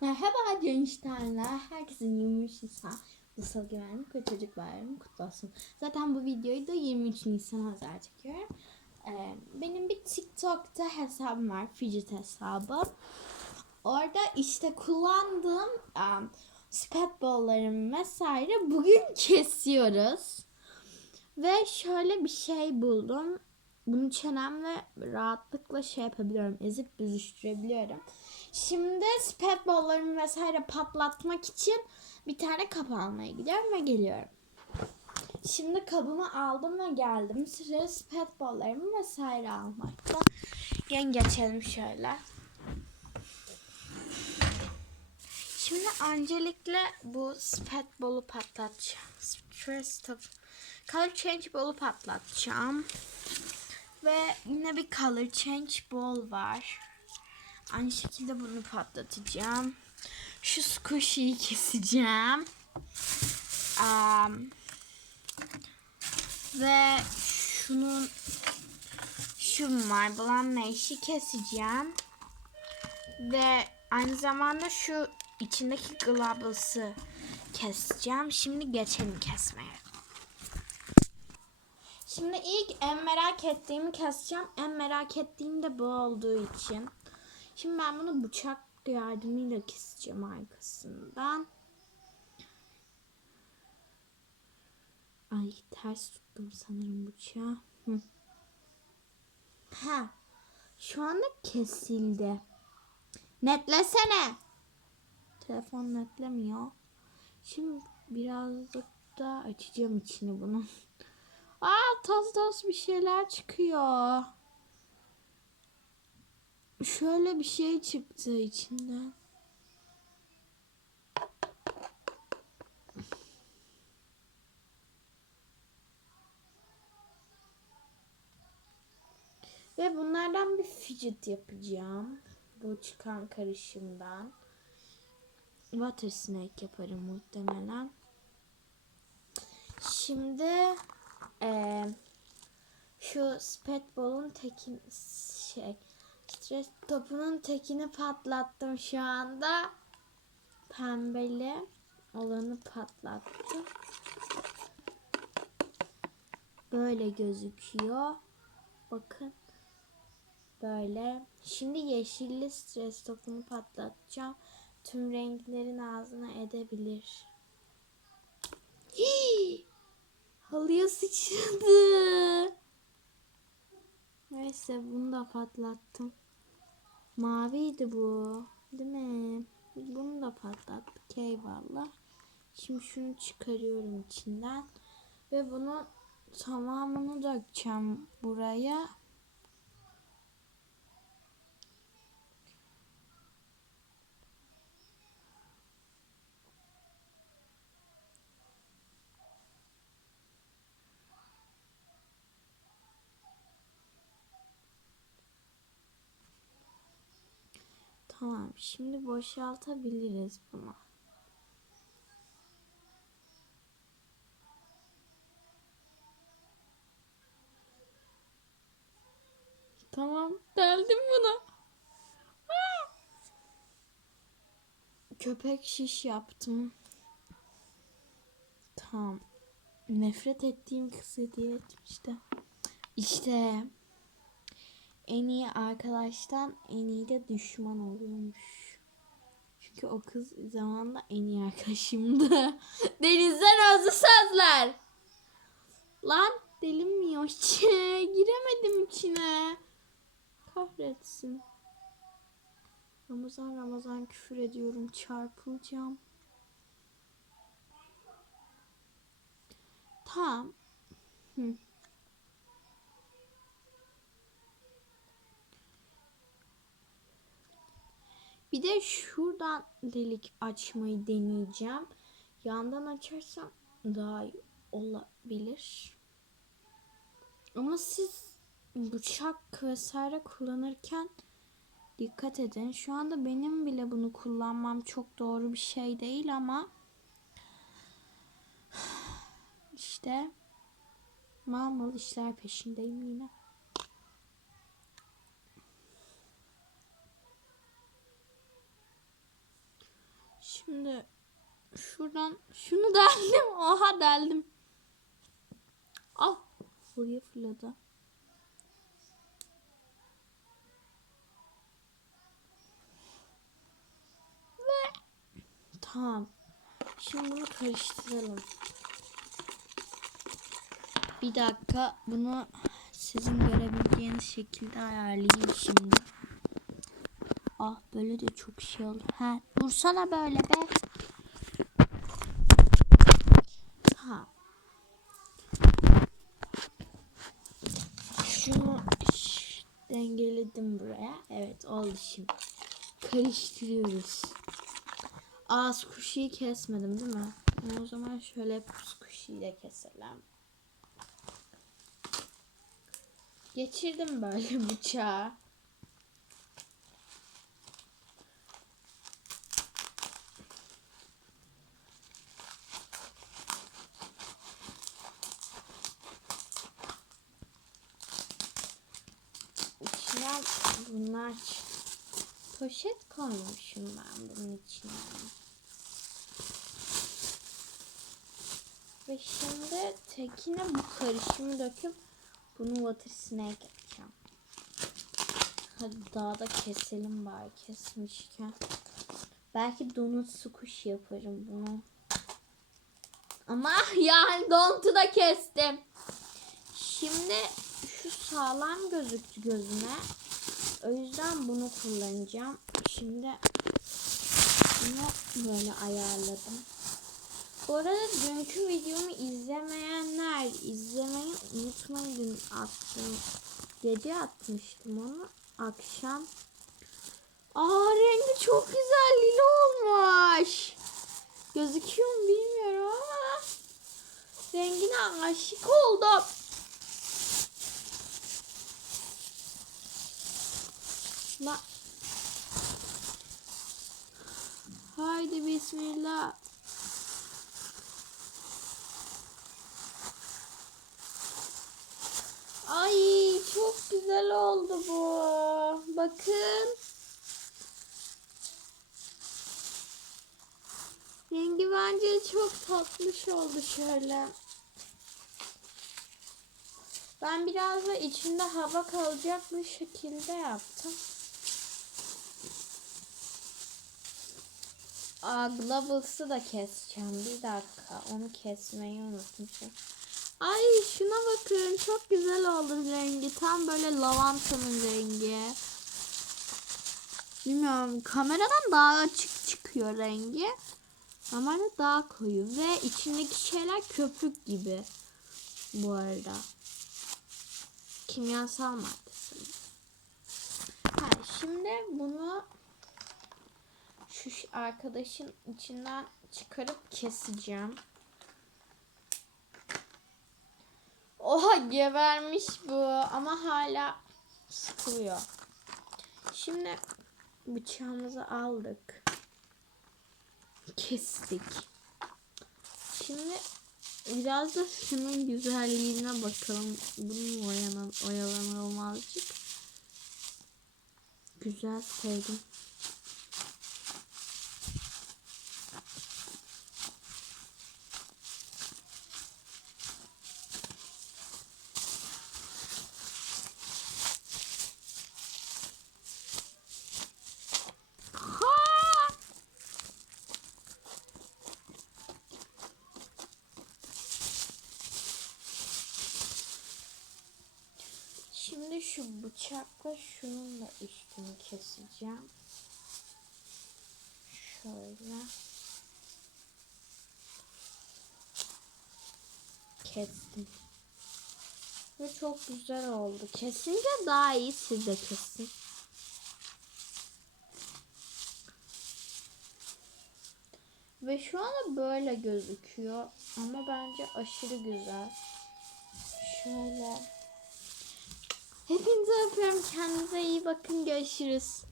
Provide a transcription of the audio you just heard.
Merhaba gençlerler. Herkesin 23 Nisan Ulusal Güvenlik ve Çocuk Bayramı kutlu olsun. Zaten bu videoyu da 23 Nisan özel çekiyorum. Ee, benim bir TikTok'ta hesabım var. Fidget hesabı. Orada işte kullandığım um, spatballlarım vesaire bugün kesiyoruz. Ve şöyle bir şey buldum. Bunu çenemle rahatlıkla şey yapabiliyorum. Ezip büzüştürebiliyorum. Şimdi spatballlarımı vesaire patlatmak için bir tane kap almaya gidiyorum ve geliyorum. Şimdi kabımı aldım ve geldim. Sıra spatballlarımı vesaire almakta. Gen geçelim şöyle. Şimdi öncelikle bu spatball'u patlatacağım. Stress top. Color change ball'u patlatacağım. Ve yine bir color change ball var. Aynı şekilde bunu patlatacağım. Şu squishy'yi keseceğim. Um, ve şunun şu Marble'ın meşi keseceğim. Ve aynı zamanda şu içindeki globus'ı keseceğim. Şimdi geçelim kesmeye. Şimdi ilk en merak ettiğimi keseceğim. En merak ettiğim de bu olduğu için. Şimdi ben bunu bıçak yardımıyla keseceğim arkasından. Ay ters tuttum sanırım bıçağı. Hı. Ha. Şu anda kesildi. Netlesene. Telefon netlemiyor. Şimdi birazcık da açacağım içini bunun. Aa toz toz bir şeyler çıkıyor. Şöyle bir şey çıktı içinden. Ve bunlardan bir fidget yapacağım. Bu çıkan karışımdan. Water snake yaparım muhtemelen. Şimdi eee şu spatball'un tekin şey stres topunun tekini patlattım şu anda. Pembeli olanı patlattım. Böyle gözüküyor. Bakın. Böyle. Şimdi yeşilli stres topunu patlatacağım. Tüm renklerin ağzına edebilir. Hii! Halıya sıçradı. Neyse bunu da patlattım. Maviydi bu. Değil mi? Bunu da patlattık. Eyvallah. Şimdi şunu çıkarıyorum içinden. Ve bunu tamamını dökeceğim buraya. Tamam. Şimdi boşaltabiliriz bunu. Tamam. Deldim bunu. Aa! Köpek şiş yaptım. Tamam. Nefret ettiğim kız hediye etmişti. İşte en iyi arkadaştan en iyi de düşman oluyormuş. Çünkü o kız zamanında en iyi arkadaşımdı. Denizden özü sözler. Lan delinmiyor hiç. Giremedim içine. Kahretsin. Ramazan Ramazan küfür ediyorum. Çarpılacağım. Tamam. Hı. Bir de şuradan delik açmayı deneyeceğim. Yandan açarsam daha iyi olabilir. Ama siz bıçak vesaire kullanırken dikkat edin. Şu anda benim bile bunu kullanmam çok doğru bir şey değil ama işte mal işler peşindeyim yine. Şimdi şuradan şunu deldim. Oha deldim. Al. Buraya fırladı. Ve tamam. Şimdi bunu karıştıralım. Bir dakika bunu sizin görebileceğiniz şekilde ayarlayayım şimdi. Ah böyle de çok şey oldu. Ha dursana böyle be. Ha. Şunu dengeledim buraya. Evet oldu şimdi. Karıştırıyoruz. Ağız kuşuyu kesmedim değil mi? O zaman şöyle pus kuşuyu da keselim. Geçirdim böyle bıçağı. İçine bunlar poşet koymuşum ben bunun içine. Ve şimdi tekine bu karışımı döküp bunu water snake yapacağım. Hadi daha da keselim bari kesmişken. Belki donut squash yaparım bunu. Ama yani dontu da kestim. Şimdi şu sağlam gözüktü gözüme. O yüzden bunu kullanacağım. Şimdi bunu böyle ayarladım. Bu arada dünkü videomu izlemeyenler izlemeyi unutmayın. Dün attım. Gece atmıştım onu. Akşam. Aa rengi çok güzel lila olmuş. Gözüküyor mu bilmiyorum ama rengine aşık oldum. La. Haydi bismillah. Ay çok güzel oldu bu. Bakın. Rengi bence çok tatlış oldu şöyle. Ben biraz da içinde hava kalacak bir şekilde yaptım. Aa, Globals'ı da keseceğim. Bir dakika. Onu kesmeyi unutmuşum. Ay şuna bakın. Çok güzel oldu rengi. Tam böyle lavantanın rengi. Bilmiyorum. Kameradan daha açık çıkıyor rengi. Ama hani daha koyu. Ve içindeki şeyler köpük gibi. Bu arada. Kimyasal maddesi. Ha, şimdi bunu şu arkadaşın içinden çıkarıp keseceğim. Oha gebermiş bu ama hala sıkılıyor. Şimdi bıçağımızı aldık. Kestik. Şimdi biraz da şunun güzelliğine bakalım. Bunun oyalan, oyalanalım azıcık. Güzel sevdim. Şimdi şu bıçakla şunun da üstünü keseceğim. Şöyle. Kestim. Ve çok güzel oldu. Kesince daha iyi siz de kesin. Ve şu anda böyle gözüküyor. Ama bence aşırı güzel. Şöyle. Hepinizi öpüyorum. Kendinize iyi bakın. Görüşürüz.